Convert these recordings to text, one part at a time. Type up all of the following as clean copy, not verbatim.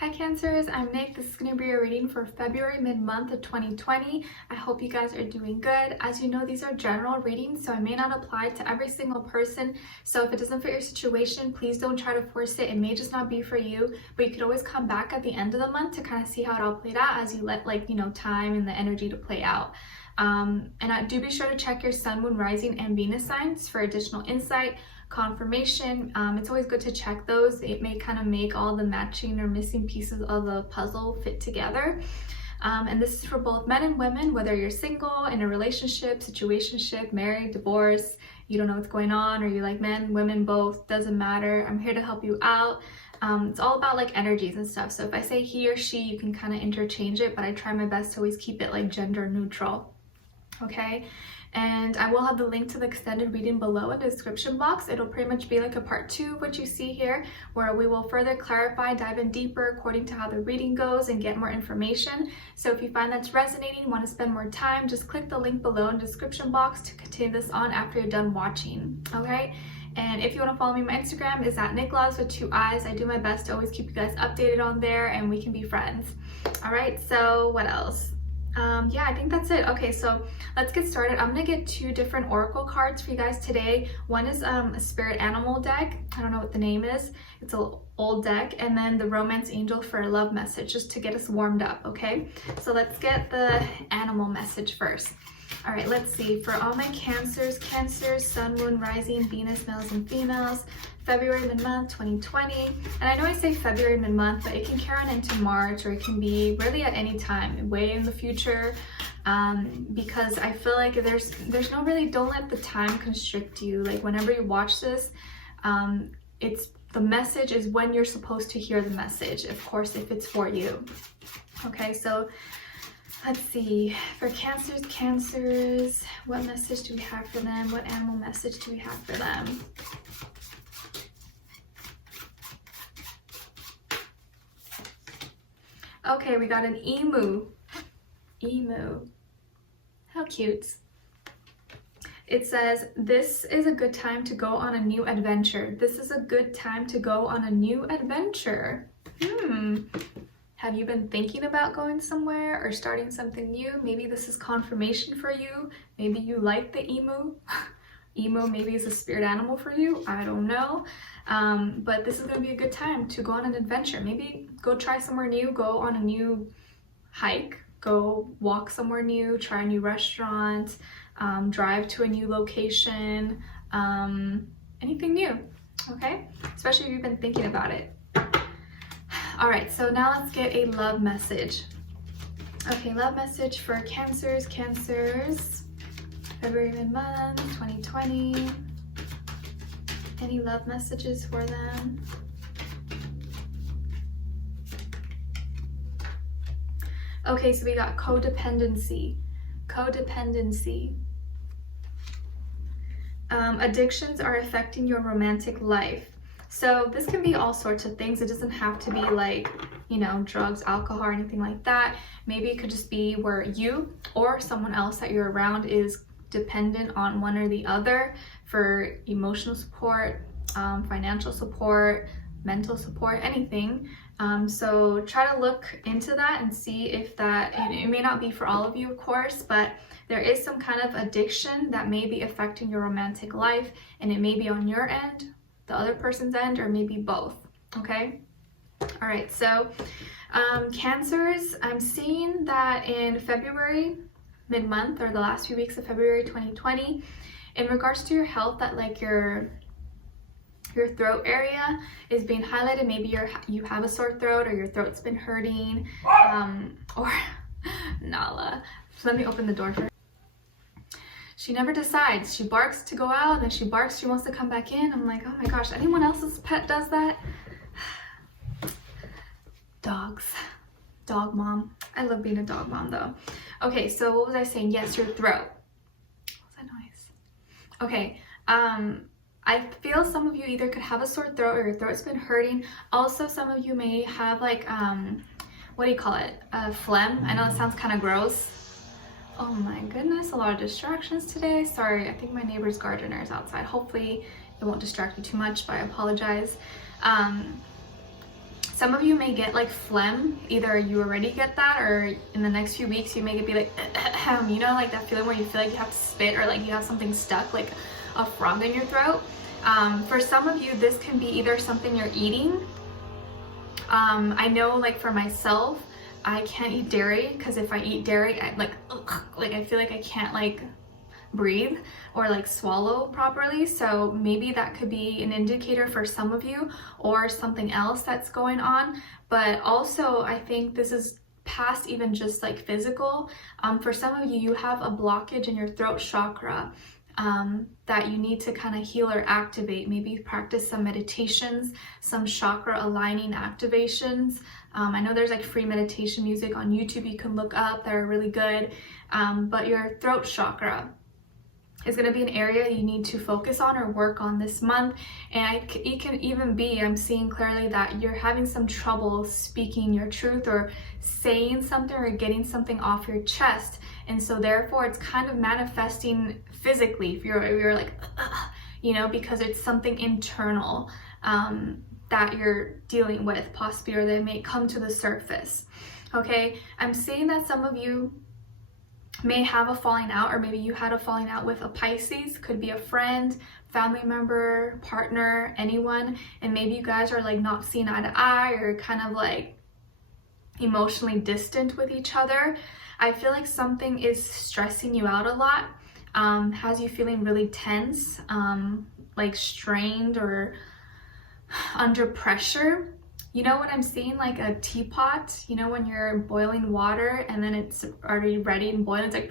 Hi Cancers, I'm Nick. This is going to be a reading for February mid-month of 2020. I hope you guys are doing good. As you know, these are general readings, so I may not apply to every single person. So if it doesn't fit your situation, please don't try to force it. It may just not be for you, but you could always come back at the end of the month to kind of see how it all played out as you let time and the energy to play out. And do be sure to check your sun, moon, rising, and Venus signs for additional insight, confirmation. It's always good to check those. It may kind of make all the matching or missing pieces of the puzzle fit together. And this is for both men and women, whether you're single, in a relationship, situationship, married, divorced, you don't know what's going on, or you like men, women, both, doesn't matter. I'm here to help you out. It's all about like energies and stuff. So if I say he or she, you can kind of interchange it, but I try my best to always keep it like gender neutral. Okay, and I will have the link to the extended reading below in the description box. It'll pretty much be like a part 2 of what you see here, where we will further clarify, dive in deeper according to how the reading goes and get more information. So if you find that's resonating, want to spend more time, just click the link below in the description box to continue this on after you're done watching. Okay, and if you want to follow me, my Instagram is at NicLoves with 2 eyes. I do my best to always keep you guys updated on there and we can be friends. All right, so what else? Yeah, I think that's it. Okay, so let's get started. I'm gonna get 2 different oracle cards for you guys today. One is a spirit animal deck. I don't know what the name is. It's an old deck. And then the romance angel for a love message, just to get us warmed up, okay? So let's get the animal message first. All right, let's see. For all my Cancers, sun, moon, rising, Venus, males and females, February mid-month 2020. And I know I say February mid-month, but it can carry on into March, or it can be really at any time, way in the future, because I feel like there's no really, don't let the time constrict you. Like whenever you watch this, it's the message is when you're supposed to hear the message, of course, if it's for you. Okay, so let's see, for Cancers, what message do we have for them? What animal message do we have for them? Okay, we got an emu. Emu. How cute. It says, this is a good time to go on a new adventure. This is a good time to go on a new adventure. Have you been thinking about going somewhere or starting something new? Maybe this is confirmation for you. Maybe you like the emu. Emu maybe is a spirit animal for you. I don't know. But this is going to be a good time to go on an adventure. Maybe go try somewhere new, go on a new hike, go walk somewhere new, try a new restaurant, drive to a new location, anything new, okay? Especially if you've been thinking about it. All right, so now let's get a love message. Okay, love message for Cancers, February mid-month 2020. Any love messages for them? Okay, so we got codependency. Addictions are affecting your romantic life. So this can be all sorts of things. It doesn't have to be like, drugs, alcohol, or anything like that. Maybe it could just be where you or someone else that you're around is dependent on one or the other for emotional support, financial support, mental support, anything. So try to look into that and see if that, it may not be for all of you, of course, but there is some kind of addiction that may be affecting your romantic life, and it may be on your end, the other person's end, or maybe both, okay? All right, so Cancers, I'm seeing that in February, mid-month, or the last few weeks of February 2020, in regards to your health, that like your throat area is being highlighted. Maybe you have a sore throat, or your throat's been hurting, or Nala. Let me open the door for her. She never decides. She barks to go out, and then she barks she wants to come back in. I'm like, oh my gosh, anyone else's pet does that? Dogs. Dog mom. I love being a dog mom though. Okay, so what was I saying? Yes, your throat. What's that noise? Okay, I feel some of you either could have a sore throat, or your throat's been hurting. Also, some of you may have like, what do you call it? Phlegm. I know it sounds kind of gross. Oh my goodness, a lot of distractions today. Sorry, I think my neighbor's gardener is outside. Hopefully it won't distract you too much, but I apologize. Some of you may get like phlegm, either you already get that or in the next few weeks you may be like, you know, like that feeling where you feel like you have to spit or like you have something stuck, like a frog in your throat. For some of you, this can be either something you're eating. I know like for myself, I can't eat dairy because if I eat dairy, I I feel like I can't like breathe or like swallow properly. So maybe that could be an indicator for some of you or something else that's going on. But also I think this is past even just like physical. For some of you, you have a blockage in your throat chakra that you need to kind of heal or activate. Maybe practice some meditations, some chakra aligning activations. I know there's like free meditation music on YouTube you can look up that are really good. But your throat chakra is going to be an area you need to focus on or work on this month. And it can even be, I'm seeing clearly that you're having some trouble speaking your truth or saying something or getting something off your chest. And so therefore it's kind of manifesting physically if you're like, you know, because it's something internal that you're dealing with possibly, or they may come to the surface. Okay, I'm saying that some of you may have a falling out, or maybe you had a falling out with a Pisces, could be a friend, family member, partner, anyone, and maybe you guys are like not seeing eye to eye or kind of like emotionally distant with each other. I feel like something is stressing you out a lot, has you feeling really tense, like strained or under pressure. You know what I'm seeing, like a teapot, you know, when you're boiling water and then it's already ready and boiling, it's like,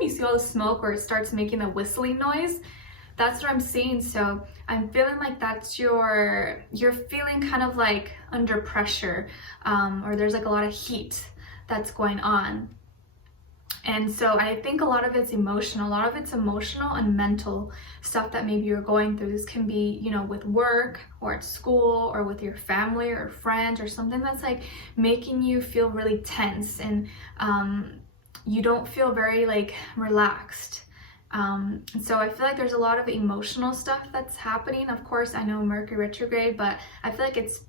you see all the smoke or it starts making a whistling noise. That's what I'm seeing. So I'm feeling like that's you're feeling kind of like under pressure, or there's like a lot of heat that's going on. And so I think a lot of it's emotional. And mental stuff that maybe you're going through. This can be, you know, with work or at school or with your family or friends or something that's like making you feel really tense and you don't feel very like relaxed. So I feel like there's a lot of emotional stuff that's happening. Of course, I know Mercury retrograde, but I feel like it's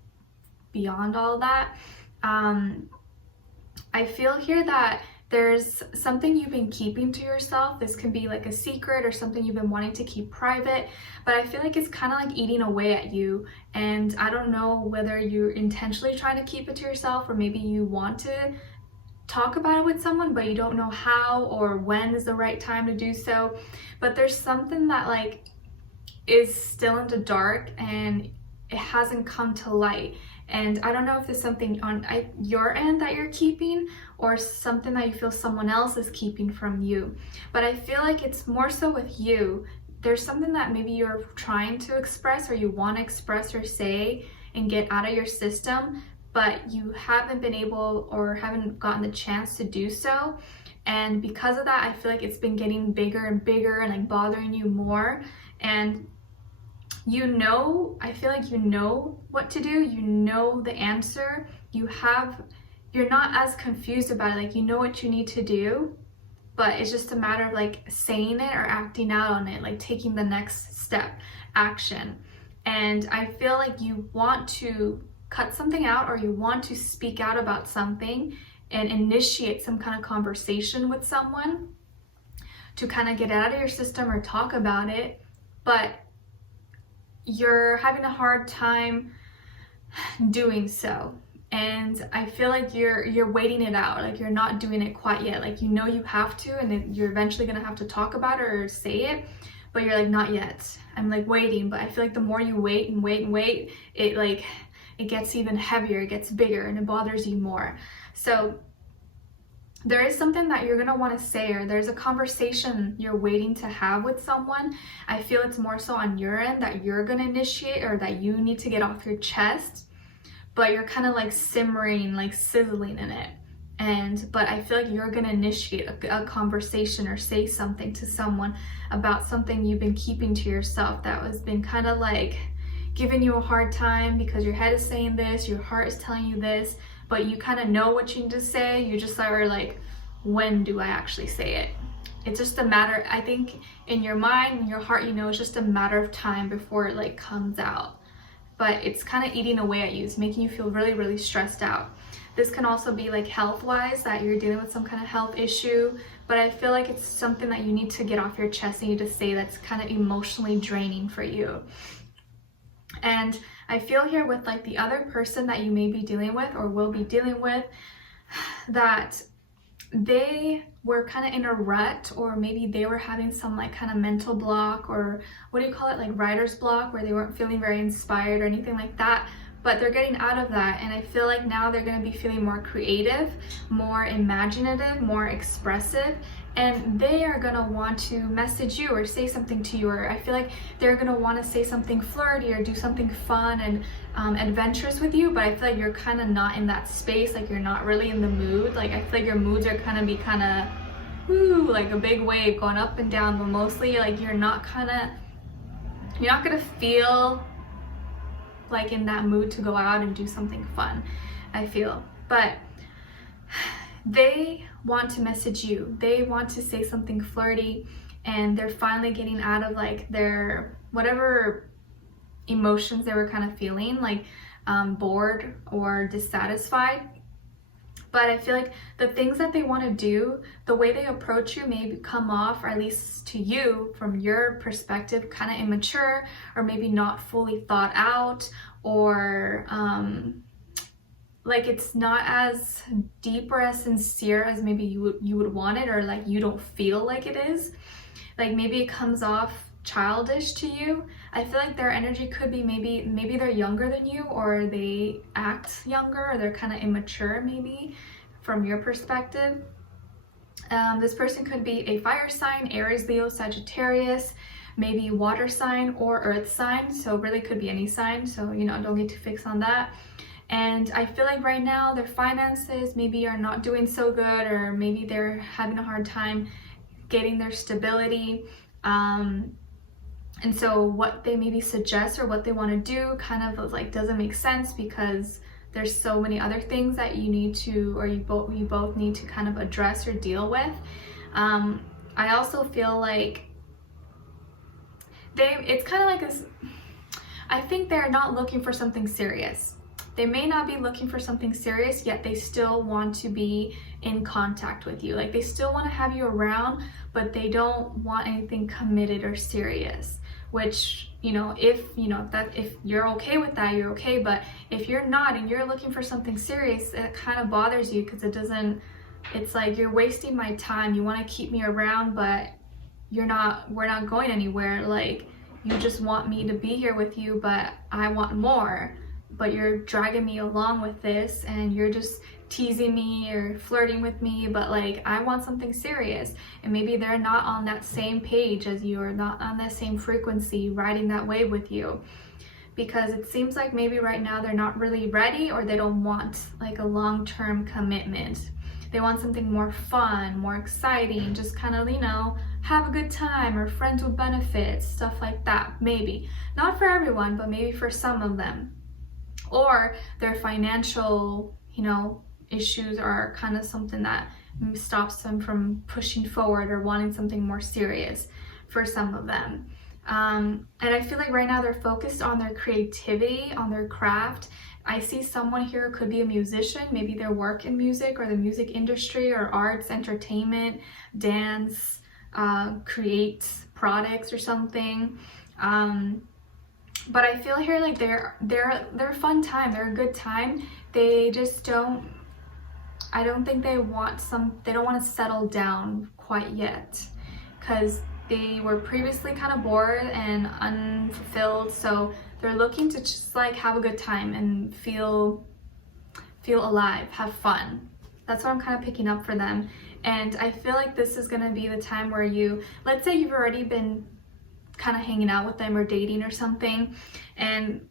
beyond all that. I feel here that there's something you've been keeping to yourself. This can be like a secret or something you've been wanting to keep private, but I feel like it's kind of like eating away at you. And I don't know whether you're intentionally trying to keep it to yourself or maybe you want to talk about it with someone, but you don't know how or when is the right time to do so. But there's something that like is still in the dark and it hasn't come to light. And I don't know if there's something on your end that you're keeping or something that you feel someone else is keeping from you. But I feel like it's more so with you. There's something that maybe you're trying to express or you want to express or say and get out of your system, but you haven't been able or haven't gotten the chance to do so. And because of that, I feel like it's been getting bigger and bigger and like bothering you more. And you know, I feel like you know what to do, you know the answer, you're not as confused about it, like you know what you need to do, but it's just a matter of like saying it or acting out on it, like taking the next step, action. And I feel like you want to cut something out or you want to speak out about something and initiate some kind of conversation with someone to kind of get it out of your system or talk about it, but you're having a hard time doing so. And I feel like you're waiting it out, like you're not doing it quite yet, like you know you have to and you're eventually gonna have to talk about it or say it, but you're like not yet. I'm like waiting, but I feel like the more you wait and wait and wait, it gets even heavier, it gets bigger and it bothers you more. So there is something that you're gonna want to say, or there's a conversation you're waiting to have with someone. I feel it's more so on your end that you're gonna initiate or that you need to get off your chest, but you're kind of like simmering, like sizzling in it. But I feel like you're gonna initiate a conversation or say something to someone about something you've been keeping to yourself that has been kind of like giving you a hard time because your head is saying this, your heart is telling you this, but you kind of know what you need to say. You just are like, when do I actually say it? It's just a matter, I think in your mind, in your heart, you know, it's just a matter of time before it like comes out. but it's kind of eating away at you. It's making you feel really, really stressed out. This can also be like health-wise, that you're dealing with some kind of health issue, but I feel like it's something that you need to get off your chest and you just say that's kind of emotionally draining for you. And I feel here with like the other person that you may be dealing with or will be dealing with, that they were kind of in a rut, or maybe they were having some like kind of mental block, or what do you call it, like writer's block, where they weren't feeling very inspired or anything like that, but they're getting out of that. And I feel like now they're going to be feeling more creative, more imaginative, more expressive, and they are going to want to message you or say something to you, or I feel like they're going to want to say something flirty or do something fun and adventurous with you, but I feel like you're kind of not in that space. Like you're not really in the mood. Like I feel like your moods are kind of woo, like a big wave going up and down, but mostly like you're not gonna feel like in that mood to go out and do something fun, I feel. But they want to message you, they want to say something flirty, and they're finally getting out of like their whatever emotions they were kind of feeling, like bored or dissatisfied. But I feel like the things that they want to do, the way they approach you may come off, or at least to you from your perspective, kind of immature, or maybe not fully thought out, or like it's not as deep or as sincere as maybe you would want it, or like you don't feel like it is. Like maybe it comes off childish to you. I feel like their energy could be maybe they're younger than you, or they act younger, or they're kind of immature maybe from your perspective. This person could be a fire sign, Aries, Leo, Sagittarius, maybe water sign or earth sign, so really could be any sign, so you know, don't get too fixed on that. And I feel like right now their finances maybe are not doing so good, or maybe they're having a hard time getting their stability. And so what they maybe suggest or what they want to do kind of like doesn't make sense, because there's so many other things that you need to, or you both need to kind of address or deal with. I also feel like it's kind of like this, I think they're not looking for something serious. They may not be looking for something serious, yet they still want to be in contact with you. Like they still want to have you around, but they don't want anything committed or serious. Which, you know, if you're okay with that, you're okay. But if you're not and you're looking for something serious, it kind of bothers you, because it's like you're wasting my time. You want to keep me around, but we're not going anywhere. Like you just want me to be here with you, but I want more. But you're dragging me along with this, and you're just teasing me or flirting with me, but like I want something serious. And maybe they're not on that same page as you, or not on that same frequency, riding that wave with you, because it seems like maybe right now they're not really ready, or they don't want like a long-term commitment. They want something more fun, more exciting, just kind of, you know, have a good time, or friends with benefits, stuff like that. Maybe not for everyone, but maybe for some of them. Or their financial, you know, issues are kind of something that stops them from pushing forward or wanting something more serious for some of them. And I feel like right now they're focused on their creativity, on their craft. I see someone here could be a musician, maybe they work in music or the music industry or arts, entertainment, dance, create products or something. But I feel here like they're a fun time, they're a good time. They just I don't think they don't want to settle down quite yet, because they were previously kind of bored and unfulfilled, so they're looking to just like have a good time and feel alive, have fun. That's what I'm kind of picking up for them. And I feel like this is going to be the time where let's say you've already been kind of hanging out with them or dating or something, and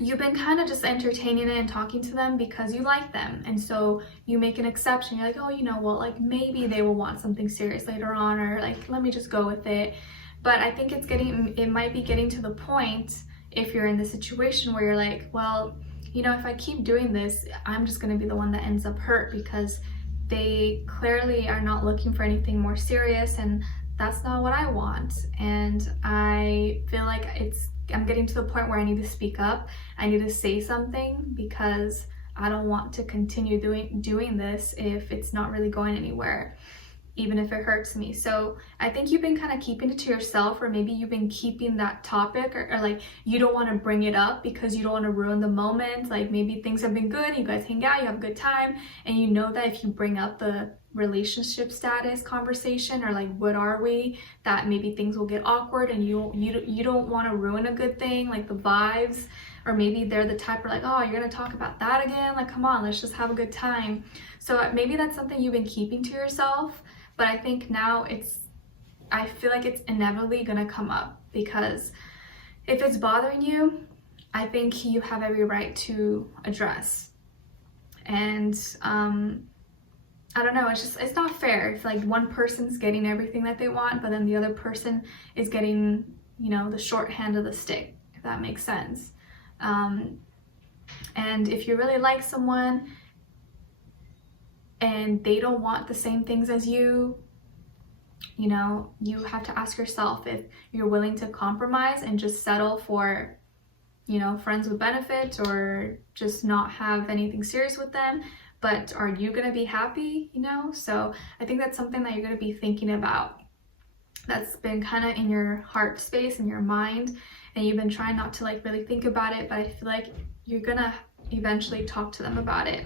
you've been kind of just entertaining it and talking to them because you like them, and so you make an exception. You're like, oh, you know, well, like maybe they will want something serious later on, or like let me just go with it. But I think it might be getting to the point, if you're in the situation where you're like, well, you know, if I keep doing this, I'm just going to be the one that ends up hurt, because they clearly are not looking for anything more serious, and that's not what I want. And I feel like I'm getting to the point where I need to speak up. I need to say something because I don't want to continue doing this if it's not really going anywhere, even if it hurts me. So I think you've been kind of keeping it to yourself, or maybe you've been keeping that topic, or like you don't want to bring it up because you don't want to ruin the moment. Like maybe things have been good, you guys hang out, you have a good time, and you know that if you bring up the relationship status conversation, or like what are we, that maybe things will get awkward, and you don't want to ruin a good thing, like the vibes. Or maybe they're the type where like, oh, you're gonna talk about that again? Like, come on, let's just have a good time. So maybe that's something you've been keeping to yourself, but I think now I feel like it's inevitably gonna come up, because if it's bothering you, I think you have every right to address. And I don't know, it's not fair if like one person's getting everything that they want, but then the other person is getting, you know, the short hand of the stick, if that makes sense. And if you really like someone and they don't want the same things as you, you know, you have to ask yourself if you're willing to compromise and just settle for, you know, friends with benefits, or just not have anything serious with them. But are you gonna be happy, you know? So I think that's something that you're gonna be thinking about, that's been kind of in your heart space, in your mind, and you've been trying not to like really think about it, but I feel like you're gonna eventually talk to them about it.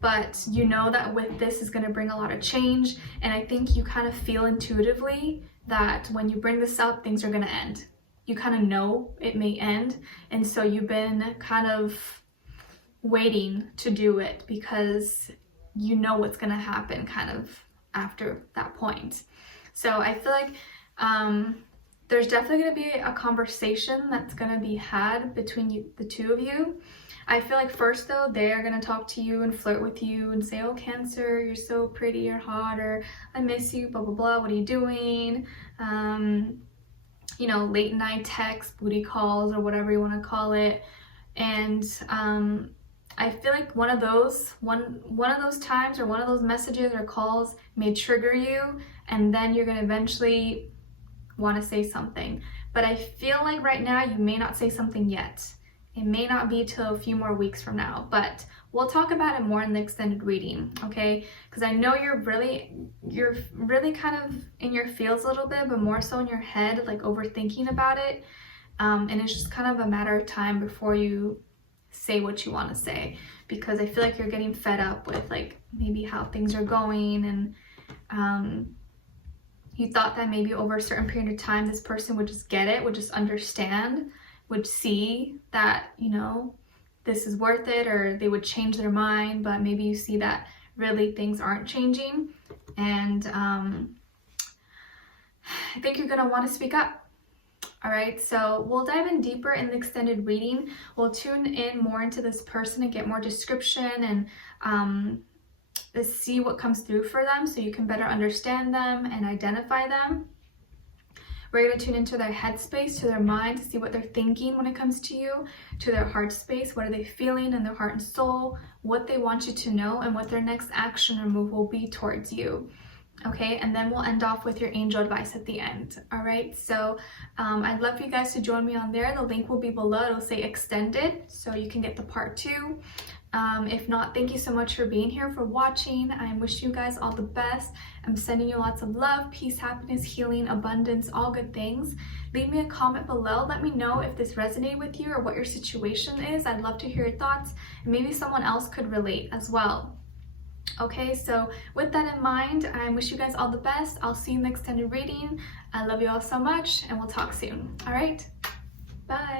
But you know that with this is gonna bring a lot of change, and I think you kind of feel intuitively that when you bring this up, things are gonna end. You kind of know it may end, and so you've been kind of waiting to do it because you know what's gonna happen kind of after that point. So I feel like there's definitely going to be a conversation that's going to be had between the two of you. I feel like first though, they are going to talk to you and flirt with you and say, oh, Cancer, you're so pretty, you're hot, or I miss you, blah, blah, blah, what are you doing? You know, late night texts, booty calls, or whatever you want to call it. And I feel like one of those times, or one of those messages or calls may trigger you, and then you're going to eventually want to say something. But I feel like right now you may not say something yet. It may not be till a few more weeks from now, but we'll talk about it more in the extended reading, okay? Because I know you're really kind of in your feels a little bit, but more so in your head, like overthinking about it. And it's just kind of a matter of time before you say what you want to say, because I feel like you're getting fed up with like maybe how things are going, and you thought that maybe over a certain period of time this person would just get it, would just understand, would see that, you know, this is worth it, or they would change their mind. But maybe you see that really things aren't changing, and I think you're gonna want to speak up. All right, so we'll dive in deeper in the extended reading. We'll tune in more into this person and get more description, and see what comes through for them, so you can better understand them and identify them. We're going to tune into their headspace, to their mind, to see what they're thinking when it comes to you, to their heart space, what are they feeling in their heart and soul, what they want you to know, and what their next action or move will be towards you. Okay, and then we'll end off with your angel advice at the end. All right, so I'd love for you guys to join me on there. The link will be below. It'll say extended, so you can get the part 2. If not, thank you so much for being here, for watching. I wish you guys all the best. I'm sending you lots of love, peace, happiness, healing, abundance, all good things. Leave me a comment below. Let me know if this resonated with you or what your situation is. I'd love to hear your thoughts, and maybe someone else could relate as well. Okay, so with that in mind, I wish you guys all the best. I'll see you in the extended reading. I love you all so much, and we'll talk soon. All right, bye.